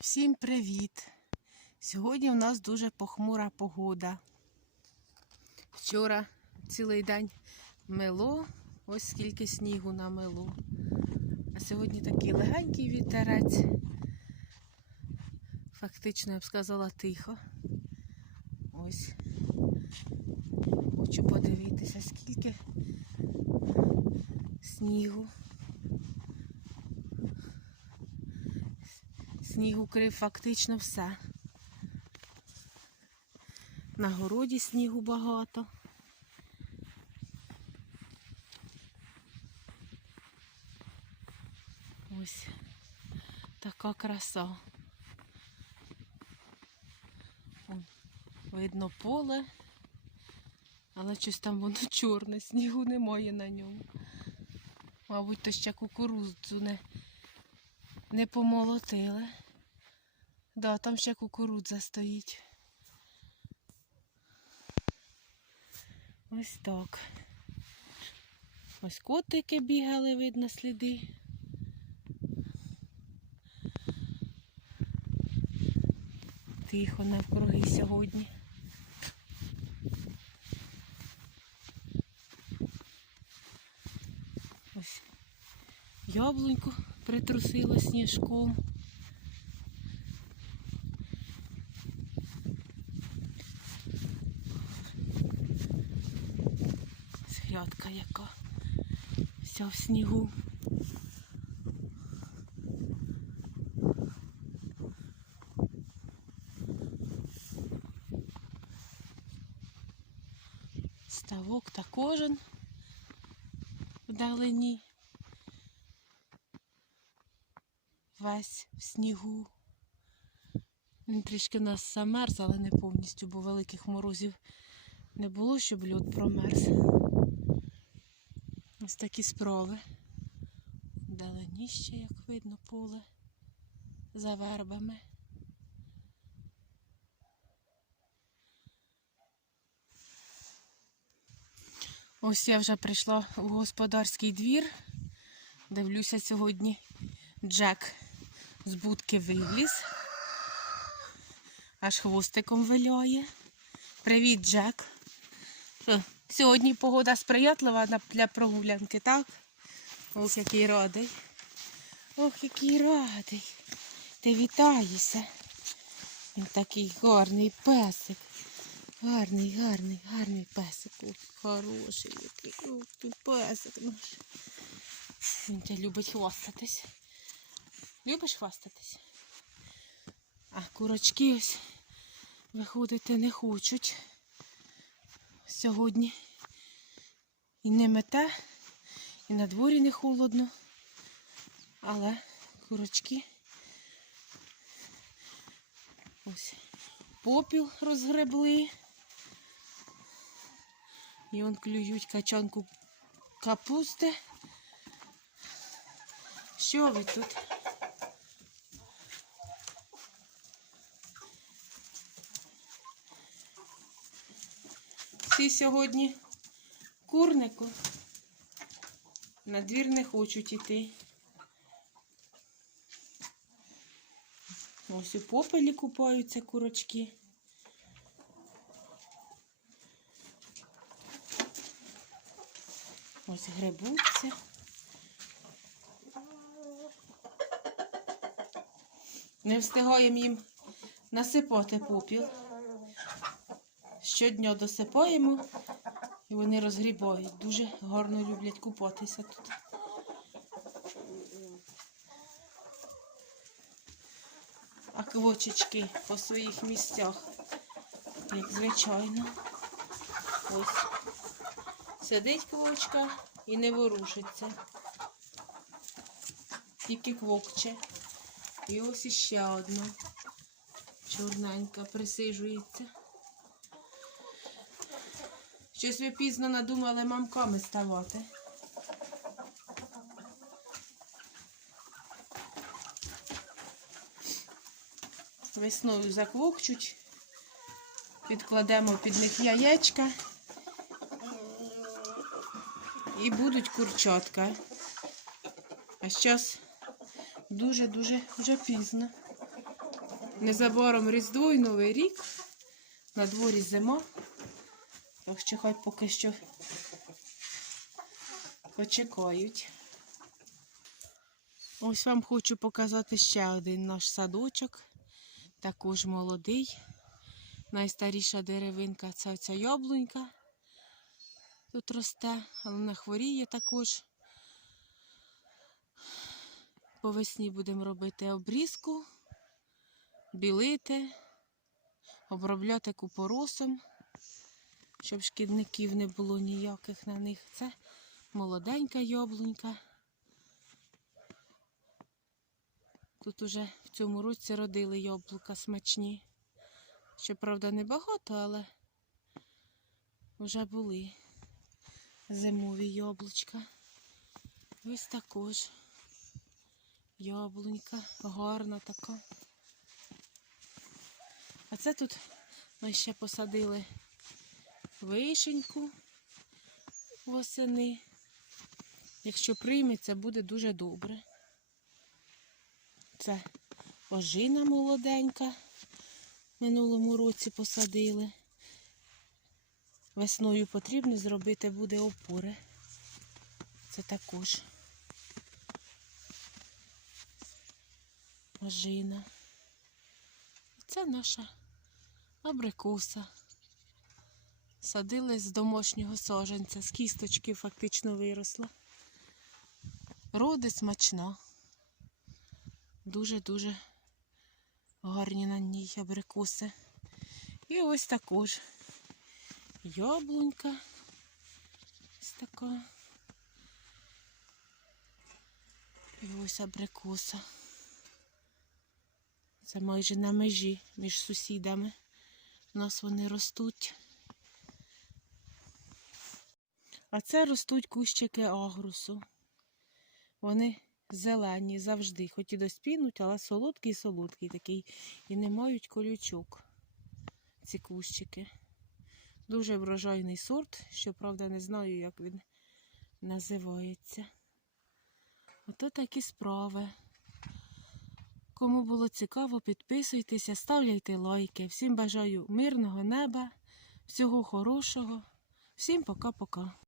Всім привіт! Сьогодні у нас дуже похмура погода. Вчора цілий день мило, ось скільки снігу намило. А сьогодні такий легенький вітерець. Фактично, я б сказала, тихо. Ось. Хочу подивитися, скільки снігу. Сніг укрив фактично все. На городі снігу багато. Ось така краса. Видно поле, але щось там воно чорне, снігу немає на ньому. Мабуть, то ще кукурудзу не, не помолотили. Да, там ще кукурудза стоїть. Ось так. Ось котики бігали, видно сліди. Тихо навкруги сьогодні. Ось яблуньку притрусило сніжком. Ось яка. Вся в снігу. Ставок та кожен вдалині. Весь в снігу. Він трішки в нас замерз, але не повністю, бо великих морозів не було, щоб льод промерз. Ось такі справи. Вдалині ще, як видно, поле за вербами. Ось я вже прийшла у господарський двір. Дивлюся сьогодні. Джек з будки виліз. Аж хвостиком виляє. Привіт, Джек. Сьогодні погода сприятлива для прогулянки, так? Ох, який радий. Ох, який радий. Ти вітаєшся. Він такий гарний песик. Гарний, гарний, гарний песик. Ох, хороший який. Ох, ти песик наш. Він тебе любить хвастатись. Любиш хвастатись? А курочки ось виходити не хочуть сьогодні. І не мете, і на дворі не холодно. Але курочки ось попіл розгребли. І он клюють качанку капусти. Що ви тут? Всі сьогодні курнику. На двір не хочуть іти. Ось у попелі купаються курочки. Ось гребуться. Не встигаємо їм насипати попіл. Щодня досипаємо і вони розгрібають. Дуже гарно люблять купатися тут. А квочечки по своїх місцях, як звичайно. Ось сидить квочка і не ворушиться. Тільки квокче. І ось іще одна чорненька присижується. Щось ви пізно надумали мамками ставати. Весною заквокчуть, підкладемо під них яєчка і будуть курчатка. А зараз дуже-дуже вже пізно. Незабаром Різдво і Новий рік. На дворі зима. Так що хай поки що почекають. Ось вам хочу показати ще один наш садочок. Також молодий. Найстаріша деревинка це оця яблунька. Тут росте, але вона хворіє також. По весні будемо робити обрізку, білити, обробляти купоросом, щоб шкідників не було ніяких на них. Це молоденька яблунька. Тут уже в цьому році родили яблука смачні. Щоправда, не багато, але вже були зимові яблучка. Ось також яблунька, гарна така. А це тут ми ще посадили вишеньку восени. Якщо прийметься, буде дуже добре. Це ожина молоденька. Минулому році посадили. Весною потрібно зробити буде опори. Це також ожина. Це наша абрикоса. Садили з домашнього саженця, з кісточки фактично виросла. Роди смачна. Дуже-дуже гарні на ній абрикоси. І ось також яблунька. Ось така. І ось абрикоса. Це майже на межі між сусідами. У нас вони ростуть. А це ростуть кущики агрусу. Вони зелені завжди, хоч і доспінуть, але солодкий солодкий такий. І не мають колючок. Ці кущики. Дуже врожайний сорт, щоправда, не знаю, як він називається. Ото такі справи. Кому було цікаво, підписуйтеся, ставляйте лайки. Всім бажаю мирного неба, всього хорошого. Всім пока-пока.